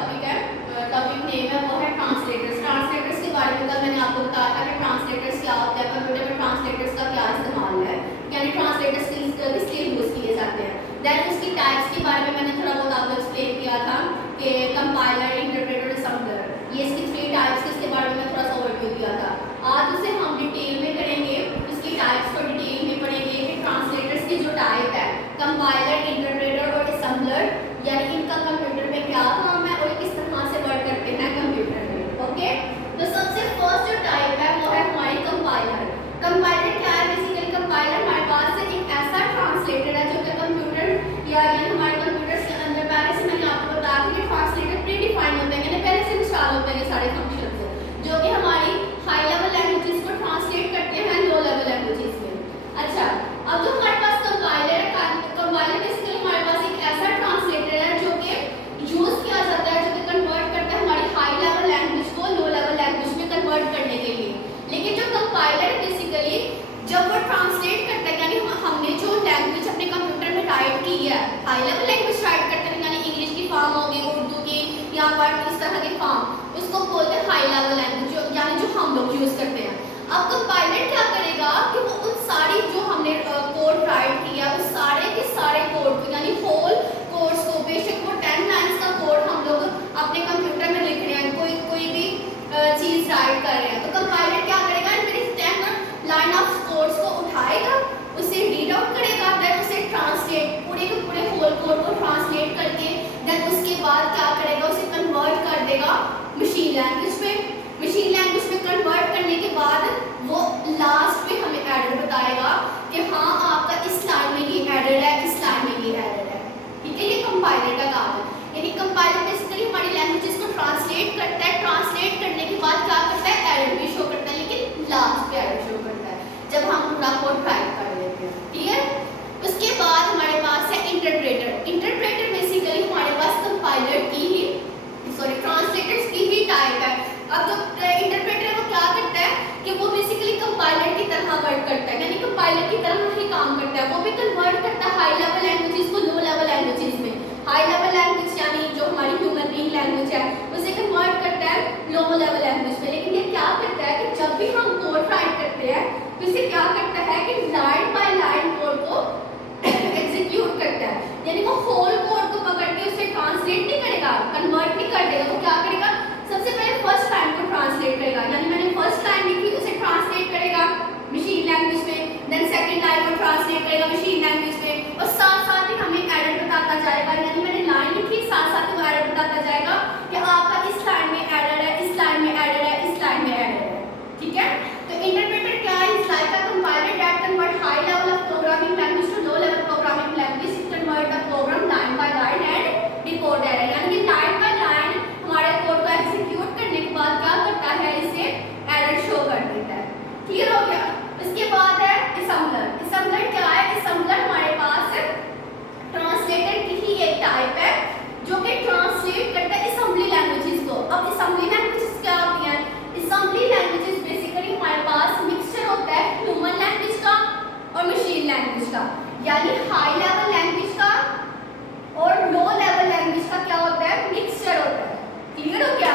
Topic है, topic name है वो है ट्रांसलेटर्स। ट्रांसलेटर्स के बारे में कल मैंने आपको बताया था कि ट्रांसलेटर्स क्या होते हैं, कंप्यूटर में ट्रांसलेटर्स का क्या इस्तेमाल है, यानी ट्रांसलेटर्स किस लिए यूज़ किए जाते हैं। देन उसकी टाइप्स के बारे में मैंने थोड़ा बहुत आपको एक्सप्लेन किया था कि कंपाइलर, इंटरप्रेटर, असम्बलर, ये इसकी 3 टाइप्स के इसके बारे में मैं थोड़ा सा ओवरव्यू दिया था। आज उसे हम डिटेल में करेंगे, उसकी टाइप्स को डिटेल में पढ़ेंगे कि ट्रांसलेटर्स की जो टाइप है कंपाइलर, इंटरप्रेटर और असम्बलर, यानी इनका कंप्यूटर में क्या काम है और किस तरह से वर्क करते हैं कंप्यूटर में। ओके, तो सबसे फर्स्ट जो टाइप है वो है हमारी कंपाइलर। कंपाइलर क्या है? बेसिकली कंपाइलर हमारे पास एक ऐसा ट्रांसलेटर है जो कि कंप्यूटर या यानी हमारे कंप्यूटर के अंदर पहले से मैंने आपको बताया कि ट्रांसलेटर प्री डिफाइन होते हैं, यानी पहले से इंस्टॉल होते हैं सारे फंक्शन जो कि हमारी हाई लेवल लैंग्वेजेस को ट्रांसलेट करते हैं लो लेवल लैंग्वेजेस में। अच्छा, अब जो हमारे पास कंपाइलर है, कंपाइलर बेसिकली हमारे पास एक ऐसा ट्रांसलेटर है जो कि यूज किया जाता है, जो कि कन्वर्ट करता है हमारी हाई लेवल लैंग्वेज को लो लेवल लैंग्वेज में कन्वर्ट करने के लिए। लेकिन जो कंपाइलर बेसिकली जब वो ट्रांसलेट करता है, यानी हमने जो लैंग्वेज अपने कंप्यूटर में टाइप की है, हाई लेवल लैंग्वेज टाइप करते हैं, यानी इंग्लिश की फॉर्म होगी, उर्दू की या वर्ड इस तरह के फॉर्म, उसको बोलते हैं हाई लेवल लैंग्वेज, यानी जो हम लोग यूज करते हैं। अब कंपाइलर क्या करेगा कि वो उन सारी जो हमने कोड राइट किया उस सारे के सारे कोड को, यानी होल कोड्स को, बेशक वो 10 लाइन्स का कोड हम लोग अपने कंप्यूटर में लिख रहे हैं, कोई भी चीज राइट कर रहे हैं, तो कंपाइलर क्या करेगा, मेरी 10 लाइन ऑफ कोड्स को उठाएगा, उसे रीड आउट करेगा, देन उसे ट्रांसलेट, पूरे के पूरे होल कोड को ट्रांसलेट करके देन उसके बाद क्या करेगा, उसे कन्वर्ट कर देगा मशीन लैंग्वेज में। मशीन लैंग्वेज में कन्वर्ट करने के बाद वो लास्ट में हमें एरर बताएगा कि हाँ आपका इस लाइन में ये एरर है, इस लाइन में ये एरर है। ठीक है, ये कंपाइलर का काम है। यानी कंपाइलर बेसिकली हमारी लैंग्वेजेस को ट्रांसलेट करता है, ट्रांसलेट करने के बाद क्या करता है, एरर भी शो करता है, लेकिन लास्ट पे एरर शो करता है जब हम पूरा कोड टाइप कर लेते हैं। क्लियर? उसके बाद हमारे पास है इंटरप्रेटर। इंटरप्रेटर बेसिकली हमारे पास कंपाइलर की ही ट्रांसलेटर्स की ही टाइप है। अब जो इंटरप्रेटर है वो क्या करता है कि वो बेसिकली कंपाइलर की तरह वर्क करता है, यानी कंपाइलर की तरह ही काम करता है, वो भी कन्वर्ट करता है हाई लेवल लैंग्वेजेस को लो लेवल लैंग्वेजेस में। हाई लेवल लैंग्वेज यानी जो हमारी ह्यूमन बीइंग लैंग्वेज है उसे कन्वर्ट करता है लो लेवल लैंग्वेज में। लेकिन ये क्या करता है कि जब भी हम कोड राइट करते हैं तो इसे क्या करता है कि लाइन बाय लाइन कोड को एग्जीक्यूट करता है, यानी वो होल कोड को पकड़ के उसे ट्रांसलेट नहीं करेगा, कन्वर्ट नहीं कर देगा। वो क्या करेगा, सबसे पहले फर्स्ट लाइन को ट्रांसलेट करेगा, यानी मैंने फर्स्ट लाइन लिखी उसे ट्रांसलेट करेगा मशीन लैंग्वेज में, देन सेकंड लाइन को ट्रांसलेट करेगा मशीन लैंग्वेज में, और साथ साथ ही हमें एरर बताता जाएगा, यानी मैंने लाइन लिखी साथ साथ वो एरर बताता जाएगा कि आपका इस लाइन में एरर है, इस लाइन में एरर है, इस लाइन में एरर है। ठीक है, तो इंटरप्रेटर क्या है, is like a compiler that convert high level of programming language to low level programming language, it convert the program line by line and decode error, यानी कि लाइन बाय लाइन हमारे code को execute करने के बाद क्या करता है, इसे एरर शो कर देता है। क्लियर हो गया? इसके बाद है असम्बलर। असम्बलर क्या है, असम्बलर हमारे पास ट्रांसलेटर की ही एक टाइप है जो कि ट्रांसलेट करता है असेंबली लैंग्वेजेस को। अब असेंबली लैंग्वेजेस क्या होती हैं? असेंबली लैंग्वेजेस बेसिकली हमारे पास मिक्सचर होता है ह्यूमन लैंग्वेज का और मशीन लैंग्वेज का, यानी हाई लेवल लैंग्वेज का और लो लेवल लैंग्वेज का क्या होता है, मिक्सचर होता है। क्लियर हो गया?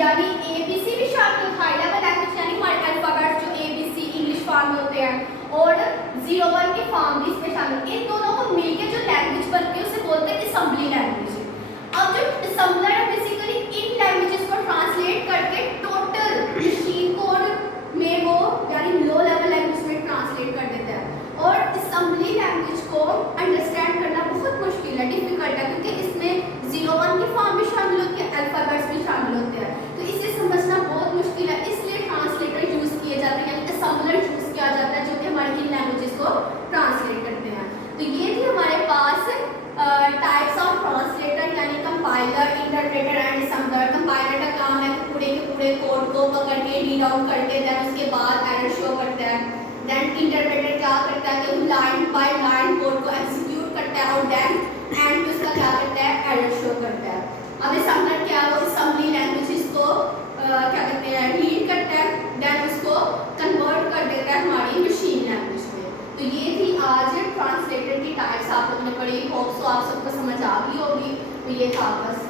यानी एबीसी भी शामिल है, हाई लेवल लैंग्वेज यानी हमारे अल्फाबेट जो एबीसी इंग्लिश फॉर्म में होते हैं और 01 के फॉर्म भी इसमें शामिल, इन दोनों को मिलकर जो लैंग्वेज बनती है उसे बोलते हैं असेंबली लैंग्वेज। अब जो असेंबलर है बेसिकली इन लैंग्वेजेस को ट्रांसलेट करके टोटल मशीन कोड में वो यानी लो लेवल लैंग्वेज में ट्रांसलेट कर देता है। और असेंबली लैंग्वेज को अंडरस्टैंड करना बहुत मुश्किल है, डिफिकल्ट है, क्योंकि इसमें 01 के फॉर्म भी शामिल होते हैं, अल्फाबेट्स भी शामिल होते हैं, तो इसे समझना बहुत मुश्किल है, इसलिए ट्रांसलेटर यूज किए जाते हैं, यानी असेंबलर यूज किया जाता है जो कि हमारी इन लैंग्वेजेस को ट्रांसलेट करते हैं। तो ये थी हमारे पास टाइप्स ऑफ ट्रांसलेटर, यानी compiler, interpreter and assembler. Compiler का काम है पूरे के पूरे कोड को पकड़ के रीड आउट करके देन उसके बाद एरर शो करता है। देन इंटरप्रेटर क्या करता है कि लाइन बाय लाइन कोड को एग्जीक्यूट करता है और देन एंड उसका क्या करता है, एरर शो करता है। अब असेंबलर क्या है, वो असेंबली लैंग्वेजेस को क्या कहते हैं, रीड करता है, देन उसको कन्वर्ट कर देता है हमारी मशीन लैंग्वेज में। तो ये थी आज ट्रांसलेटर की टाइप्स आप लोगों ने पढ़ी, होप सो आप सबको समझ आ गई होगी। तो ये था बस।